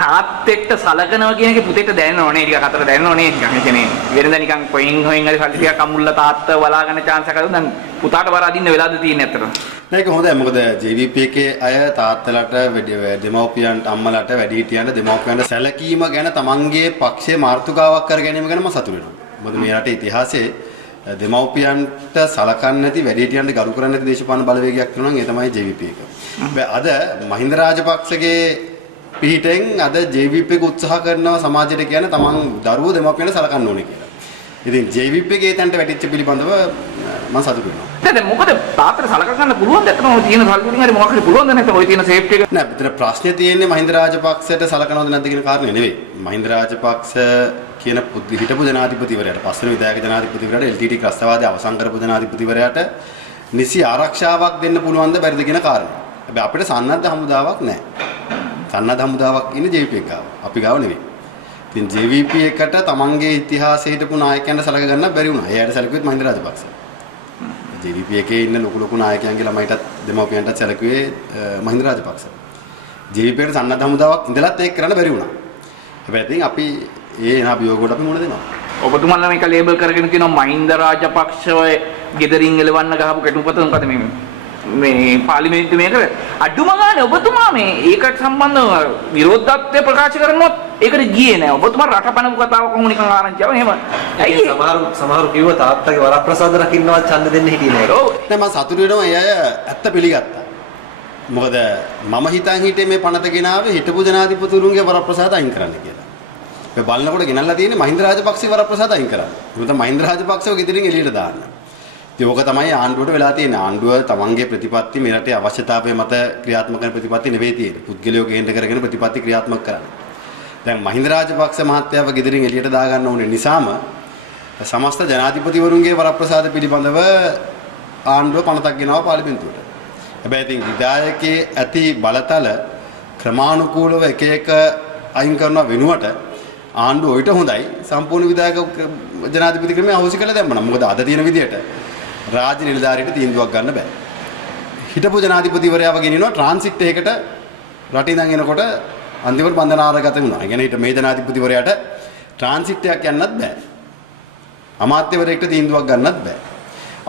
තාත්තෙක්ට සලකනවා කියන එක පුතේට දැනෙනවනේ ටිකක් අතට දැනෙනවනේ ටිකක්. ඒ කියන්නේ වෙනද නිකන් කොයින් හොයින් හරි සල්ලි ටිකක් අමුල්ලා තාත්තා බලාගෙන chance එකක් දුන්නා. දැන් පුතාට වර අදින්න වෙලාද තියෙන්නේ අතට. නෑ ඒක හොඳයි. මොකද JVP එකේ අය තාත්තලාට දෙමව්පියන්ට අම්මලාට වැඩිහිටියන්ට දෙමව්පියන්ට සැලකීම ගැන තමන්ගේ පක්ෂයේ මාතෘකාවක් කර ගැනීම ගැන මම සතුටු වෙනවා. මොකද මේ රටේ ඉතිහාසයේ දෙමව්පියන්ට සලකන්නේ නැති වැඩිහිටියන්ට ගරු කරන්නේ නැති දේශපාලන බලවේගයක් තියෙනවා නම් ඒ තමයි JVP එක. අද මහින්ද රාජපක්ෂගේ පිහිටෙන් අද JVP එක උත්සාහ කරනවා සමාජයට කියන්නේ තමන් දරුවෝ දෙමව්පියන්ට සලකන්න ඕනේ කියලා. ඉතින් JVP එකේ තැනට වැටිච්ච පිළිබඳව මම සතුටු වෙනවා. දැන් මොකද තාත්තට සලක ගන්න පුළුවන් දැක්කම ඔය තියෙන සල්ලි වලින් හරි මොකක් හරි පුළුවන්ද නැත්නම් ඔය තියෙන සේෆ්ටි එක නෑ මෙතන ප්‍රශ්නේ තියෙන්නේ මහින්ද රාජපක්ෂට සලකනවද නැද්ද කියන කාරණේ නෙවෙයි. මහින්ද රාජපක්ෂ කියන හිටපු ජනාධිපතිවරයාට පස්වෙනි විධායක ජනාධිපතිවරයාට LTT ත්‍රස්තවාදී අවසන් කරපු ජනාධිපතිවරයාට නිසි ආරක්ෂාවක් දෙන්න පුළුවන්ද බැරිද කියන කාරණේ. හැබැයි අපිට සන්නද්ධ හමුදාවක් නෑ. සන්නද්ධ හමුදාවක් ඉන්නේ JVP එක ගාව. අපි ගාව නෙවෙයි. ඉතින් JVP එකට තමන්ගේ ඉතිහාසයේ හිටපු නායකයන්ට සලක ගන්න බැරි වුණා. එයාට සැලකුවෙත් මහින්ද රාජපක්ෂ. JVP එකේ ඉන්න ලොකු නායකයන්ගේ ළමයිටත් දෙමව්පියන්ටත් සැලකුවේ මහින්ද රාජපක්ෂ. JVP එකට සන්නද්ධ හමුදාවක් ඉඳලත් ඒක කරන්න බැරි වුණා. හැබැයි ඉතින් අපි ඒ එන අභියෝගවලට අපි මුහුණ දෙනවා. ඔබතුමාලා මේක ලේබල් කරගෙන කියනවා මහින්ද රාජපක්ෂව ගෙදරින් එලවන්න ගහපු කෙටුපත මොකද මේ පාර්ලිමේන්තු මේක අඩුම ගානේ ඔබතුමා මේ ඒකට සම්බන්ධව විරෝධත්වය ප්‍රකාශ කරනොත් ඒකට ගියේ නෑ. ඔබතුමා රටපණපු කතාව කොහොම නිකන් ආරංචිව එහෙම. ඇයි සමහරු කිව්ව තාත්තගේ වරප්‍රසාද රකින්නවත් ඡන්ද දෙන්න හිටියේ නෑ. ඔව්. නෑ මම සතුටු වෙනවා ඒ අය ඇත්ත පිළිගත්තා. මොකද මම හිතන් හිටියේ මේ පනත ගෙනාවේ හිටපු ජනාධිපතිතුරුන්ගේ වරප්‍රසාද අයින් කරන්න කියලා. මේ බලනකොට ගෙනල්ලා තියෙන්නේ මහින්ද රාජපක්ෂගේ වරප්‍රසාද අයින් කරන්න. මොකද මහින්ද රාජපක්ෂව ගෙදරින් එළියට දාන්න. ඒක තමයි ආණ්ඩුවට වෙලා තියෙන්නේ. ආණ්ඩුව තමන්ගේ ප්‍රතිපත්ති මේ රටේ අවශ්‍යතාවය මත ක්‍රියාත්මක කරන ප්‍රතිපත්ති නෙවෙයි තියෙන්නේ. පුද්ගලයෝ කේන්ද්‍ර කරගෙන ප්‍රතිපත්ති ක්‍රියාත්මක කරන්නේ. දැන් මහින්ද රාජපක්ෂ මහත්තයාව ගෙදරින් එළියට දාගන්න ඕනේ නිසාම සමස්ත ජනාධිපතිවරුන්ගේ වරප්‍රසාද පිළිබඳව ආණ්ඩුව පනතක් ගෙනාවා පාර්ලිමේන්තුවට. හැබැයි ඉතින් විධායකයේ ඇති බලතල ක්‍රමානුකූලව එක එක අයින් කරන වෙනුවට ආණ්ඩුව ඊට හොඳයි සම්පූර්ණ විධායක ජනාධිපති ක්‍රමය අවශ්‍ය කරලා දැම්මනම්. මොකද අද තියෙන විදියට රාජ්‍ය නිලධාරියට තීන්දුවක් ගන්න බෑ. හිටපු ජනාධිපතිවරයාව ගෙනිනවා ට්‍රාන්සිට් එකකට රටින් ඉඳන් එනකොට අන්තිමට බන්ධනාගත වුණා. ඒ කියන්නේ හිට මේ ජනාධිපතිවරයාට ට්‍රාන්සිට් එකක් යන්නත් බෑ. අමාත්‍යවරයෙක්ට තීන්දුවක් ගන්නත් බෑ.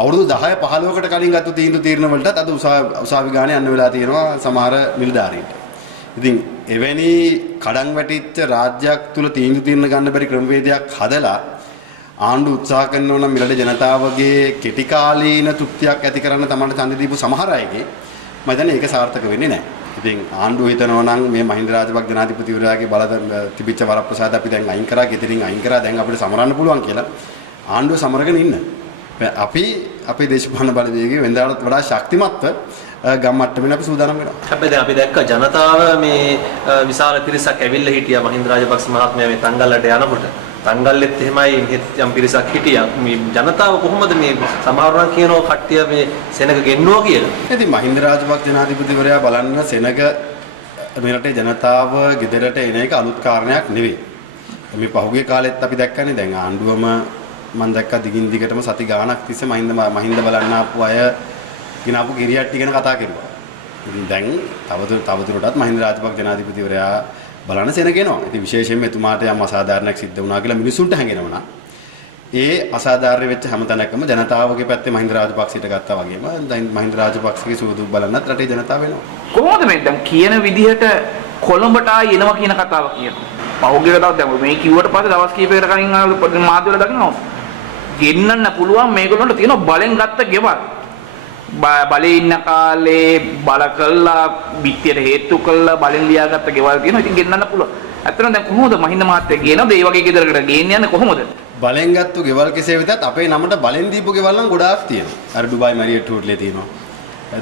අවුරුදු 10 15කට කලින් ගත්ත තීන්දුව වලටත් අද උසාවි ගානේ යන්න වෙලා තියෙනවා සමහර නිලධාරීන්ට. ඉතින් එවැනි කඩන් වැටිච්ච රාජ්‍යයක් තුල තීන්දුව ගන්න බැරි ක්‍රමවේදයක් හදලා ආණ්ඩුව උත්සාහ කරනවා නම් මිලට ජනතාවගේ කෙටි කාලීන තෘප්තියක් ඇති කරන්න තමයි ඡන්ද දීපු සමහර අයගේ මම හිතන්නේ ඒක සාර්ථක වෙන්නේ නැහැ. ඉතින් ආණ්ඩුව හිතනවා නම් මේ මහින්ද රාජපක්ෂ ජනාධිපතිවරයාගේ තිබිච්ච වරප්‍රසාද අපි දැන් අයින් කරා, ගෙදරින් අයින් කරා, දැන් අපිට සමරන්න පුළුවන් කියලා ආණ්ඩුව සමරගෙන ඉන්න. අපි අපේ දේශපාලන බලවේගයේ වෙනදාටත් වඩා ශක්තිමත්ව ගම් මට්ටමින් අපි සූදානම් වෙනවා. හැබැයි දැන් අපි දැක්ක ජනතාව මේ විශාල පිරිසක් ඇවිල්ලා හිටියා මහින්ද රාජපක්ෂ මහත්මයා මේ තංගල්ලට යනකොට. තංගල්ලෙත් එහෙමයි යම් පිරිසක් හිටියා. මේ ජනතාව කොහොමද මේ සමහරවල් කියනවා කට්ටිය මේ සෙනග ගෙන්නවා කියලා. ඉතින් මහින්ද රාජපක්ෂ ජනාධිපතිවරයා බලන්න සෙනග මේ රටේ ජනතාව ගෙදරට එන එක අලුත් කාරණයක් නෙවෙයි. මේ පහුගිය කාලෙත් අපි දැක්කනේ දැන් ආණ්ඩුවම මම දැක්කා දිගින් දිගටම සති ගාණක් තිස්සේ මහින්ද බලන්න ආපු අය ගිනාපු ගිරියට්ටි ගැන කතා කරුවා. ඉතින් දැන් තවදුරටත් මහින්ද රාජපක්ෂ ජනාධිපතිවරයා බලන්න සෙනගෙනවා. ඉතින් විශේෂයෙන්ම එතුමාට යම් අසාධාරණයක් සිද්ධ වුණා කියලා මිනිසුන්ට හැඟෙනවා නම් ඒ අසාධාරණ වෙච්ච හැමතැනකම ජනතාවගේ පැත්තේ මහින්ද රාජපක්ෂට ගත්තා වගේම දැන් මහින්ද රාජපක්ෂගේ සුවදුක් බලන්නත් රටේ ජනතාව වෙනවා. කොහොමද මේ දැන් කියන විදිහට කොළඹට ආයි එනවා කියන කතාව කියනවා. පහුගිය දවස් දැන් මේ කිව්වට පස්සේ දවස් කිහිපයකට කලින් මාධ්‍යවල දකින්නවා. ගෙන්නන්න පුළුවන් මේගොල්ලන්ට තියෙන බලෙන් ගත්ත ගෙවල්. බලේ ඉන්න කාලේ බල කළා පිටියට හේතු කළා බලෙන් ලියාගත්ත ගෙවල් තියෙනවා. ඉතින් ගෙන්නන්න පුළුවන්. ඇත්තටම දැන් කොහොමද මහින්ද මහත්තයා කියනද මේ වගේ ගෙදරකට ගේන්න යන්නේ කොහොමද? බලෙන් ගත්තු ගෙවල් කෙසේ වෙතත් අපේ නමට බලෙන් දීපු ගෙවල් නම් ගොඩාක් තියෙනවා. අර ඩුබායි මැරියට් හෝටලේ තියෙනවා.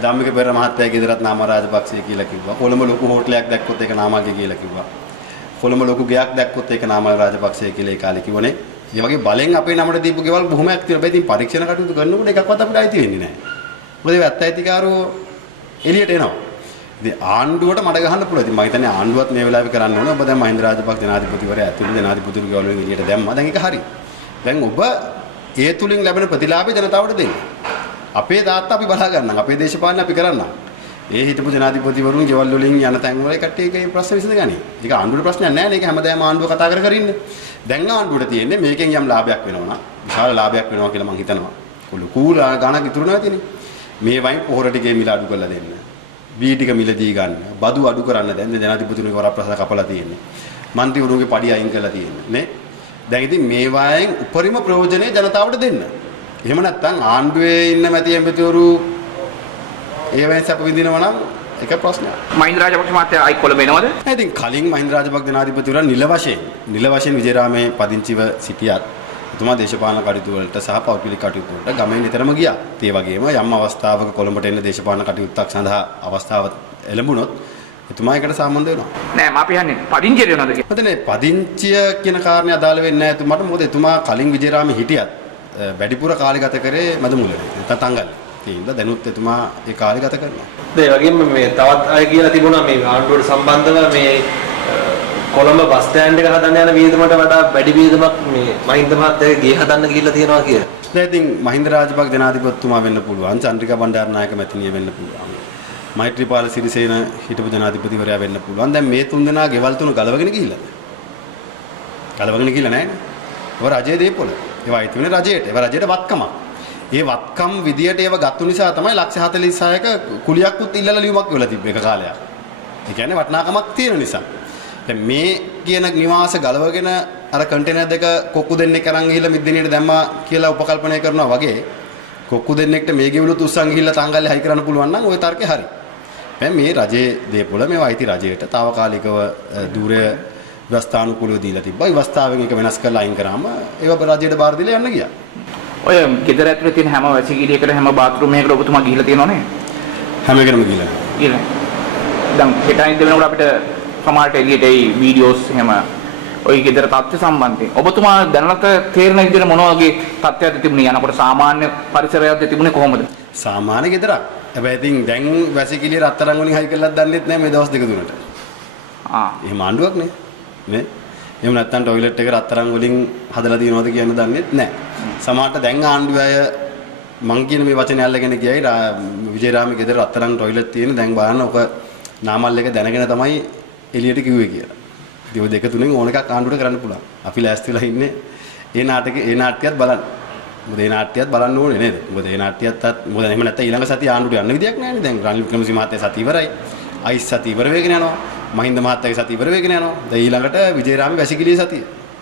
ධම්මික පෙරේරා මහත්තයාගේ ගෙදරත් නාම රාජපක්ෂය කියලා කිව්වා. කොළඹ ලොකු හෝටලයක් දැක්කොත් ඒක නාමගේ කියලා කිව්වා. කොළඹ ලොකු ගෙයක් දැක්කොත් ඒක නාම රාජපක්ෂය කියලා ඒ කාලේ කිව්වනේ. ඒ වගේ බලෙන් අපේ නමට දීපු ගෙවල් බොහොමයක් තියෙනවා. ඉතින් පරීක්ෂණ කටයුතු කරනකොට එකක්වත් අපිට අයිති වෙන්නේ නැහැ. මොකද ඒ ඇත්තයිතිකාරෝ එළියට එනවා. ඉතින් ආණ්ඩුවට මඩ ගහන්න පුළුවන්. ඉතින් මම හිතන්නේ ආණ්ඩුවත් මේ වෙලාවේ කරන්න ඕනේ. ඔබ දැන් මහින්ද රාජපක්ෂ ජනාධිපතිවරයා ඇතුළු ජනාධිපතිතුරු ගෙවල් වලින් එළියට දැම්මා. දැන් ඒක හරි. දැන් ඔබ ඒ තුලින් ලැබෙන ප්‍රතිලාභය ජනතාවට දෙන්න. අපේ තාත්තා අපි බලා ගන්නම්. අපේ දේශපාලන අපි කරන්නම්. ඒ හිටපු ජනාධිපතිවරුන් ගෙවල් වලින් යන තැන් වල කට්ටියගේ ප්‍රශ්න විසඳගනි. ඒක ආණ්ඩුවේ ප්‍රශ්නයක් නෑ නේ. ඒක හැමදාම ආණ්ඩුව කතා කර ඉන්නේ. දැන් ආණ්ඩුවට තියෙන්නේ මේකෙන් යම් ලාභයක් වෙනවා නම් විශාල ලාභයක් වෙනවා කියලා මම හිතනවා. ලොකු ගාණක් ඉතුරු නැති තියෙන්නේ. මේ වයින් පොහොර ටිකේ මිල අඩු කරලා දෙන්න. බී ටික මිලදී ගන්න. බදු අඩු කරන්න දැන් ජනාධිපතිතුමගේ වරප්‍රසාද කපලා තියෙන්නේ. മന്ത്രിවරුන්ගේ පඩි අයින් කරලා තියෙන්නේ නේ. දැන් ඉතින් මේ වයින් උපරිම ප්‍රයෝජනෙ ජනතාවට දෙන්න. එහෙම නැත්නම් ආණ්ඩුවේ ඉන්න මැති ඇමතිවරු ඒවෙන් සැප විඳිනවා නම් ඒක ප්‍රශ්නයක්. මහින්ද රාජපක්ෂ මහත්තයා අයි කොළඹ එනවද? ඉතින් කලින් මහින්ද රාජපක්ෂ ජනාධිපතිවරයා නිල වශයෙන් විජේරාමේ පදිංචිව සිටියත් එතුමා දේශපාලන කටයුතු වලට සහ පෞද්ගලික කටයුතු වලට ගමෙන් නිතරම ගියා. ඒ වගේම යම් අවස්ථාවක කොළඹට එන්න දේශපාලන කටයුත්තක් සඳහා අවස්ථාව එළඹුණොත් එතුමා ඒකට සම්බන්ධ වෙනවා. නෑ මම කියන්නේ පදිංචියට වෙනවද කියලා. මතනේ පදිංචිය කියන කාරණේ අදාළ වෙන්නේ නැහැ එතුමාට. මොකද එතුමා කලින් විජේරාමේ හිටියත් වැඩිපුර කාලය ගත කරේ මදුමුලේ. තතංගල්. ඒ හින්දා දැනුත් එතුමා ඒ කාලය ගත කරනවා. ඒ වගේම මේ තවත් අය කියලා තිබුණා මේ ආණ්ඩුවට සම්බන්ධව මේ කොළඹ බස් ස්ටෑන්ඩ් එක හදන්න යන වියදමට වඩා වැඩි වියදමක් මේ මහින්ද මහත්තයාගේ ගේ හදන්න ගිහිල්ලා තියෙනවා කියලා. දැන් ඉතින් මහින්ද රාජපක්ෂ ජනාධිපතිතුමා වෙන්න පුළුවන්. චන්ද්‍රිකා බණ්ඩාරනායක මැතිණිය වෙන්න පුළුවන්. මෛත්‍රීපාල සිරිසේන හිටපු ජනාධිපතිවරයා වෙන්න පුළුවන්. දැන් මේ තුන් දෙනා ගෙවල් තුන ගලවගෙන ගිහිල්ලා. ගලවගෙන ගිහිල්ලා නැහැ නේ. ඒවා රජයේ දේපොළ. ඒවා අයිති වෙන්නේ රජයට. ඒවා රජයට වත්කමක්. ඒ වත්කම් විදියට ඒව ගත්තු නිසා තමයි 146ක කුලියක්වත් ඉල්ලලා ලියුමක් වෙලා තිබ්බේ එක කාලයක්. ඒ කියන්නේ වටිනාකමක් තියෙන නිසා. දැන් මේ කියන නිවාස ගලවගෙන අර කන්ටේනර් දෙක කොක්කු දෙන්නෙක් අරන් ගිහිල්ලා මිද්දෙනියට දැම්මා කියලා උපකල්පනය කරනවා වගේ කොක්කු දෙන්නෙක්ට මේ ගෙවලුත් උස්සන් ගිහිල්ලා තංගල්ලේ හයි කරන්න පුළුවන් නම් ওই තර්කේ හරි. දැන් මේ රජයේ දේපොළ මේවා අයිති රජයට తాවකාලිකව දුරය ව්‍යවස්ථානුකූලව දීලා තිබ්බා. ඒ ව්‍යවස්ථාවෙන් එක වෙනස් කරලා අයින් කරාම ඒව රජයට බාර දීලා යන්න ගියා. ඔය ගෙදර ඇතුලේ තියෙන හැම වැසිකිළියකට හැම බාත්රූම් එකකට ඔබතුමා ගිහිල්ලා තියෙනව නේ? හැම එකටම ගිහිල්ලා. ගිහිල්ලා. දැන් හෙටයින් දෙනකොට අපිට සමහරට එළියට ඒ වීඩියෝස් එහෙම ඔය ගෙදර තත්ත්ව සම්බන්ධයෙන් ඔබතුමා දැනලක තේරෙන විදිහට මොන වගේ තත්ත්වයක්ද තිබුණේ? යනකොට සාමාන්‍ය පරිසරයක්ද තිබුණේ කොහොමද? සාමාන්‍ය ගෙදරක්. හැබැයි ඉතින් දැන් වැසිකිළිය රත්තරන් වලින් හයි කරලත් දන්නෙත් නැහැ මේ දවස් දෙක තුනට. එහෙම ආණ්ඩුවක් නේ. නේ? එහෙම නැත්නම් টয়ලට් එක රත්තරන් වලින් හදලා දිනවද කියන්න දන්නෙත් නැහැ. සමහරට දැන් ආණ්ඩුවේ අය මං කියන මේ වචනේ අල්ලගෙන ගියයි විජේරාමේ ගෙදර රත්තරන් টয়ලට් තියෙන දැන් බලන්න ඔක නාමල් එක දැනගෙන තමයි එළියට කිව්වේ කියලා. ඉතින් ඔය දෙක තුනෙන් ඕන එකක් ආණ්ඩුවට කරන්න පුළුවන්. අපි ලෑස්ති වෙලා ඉන්නේ ඒ නාට්‍යයත් බලන්න. මොකද ඒ නාට්‍යයත් බලන්න ඕනේ නේද? මොකද ඒ නාට්‍යයත් මොකද එහෙම නැත්නම් ඊළඟ සතිය ආණ්ඩුවට යන්න විදියක් නැහැ නේ. දැන් රනිල් වික්‍රමසිංහ මහත්තයා සතිය ඉවරයි. අයිස් සතිය ඉවර වෙගෙන යනවා. මහින්ද මහත්තයාගේ සතිය ඉවර වෙගෙන යනවා. දැන් ඊළඟට විජේරාමේ වැසිකිළියේ සතිය.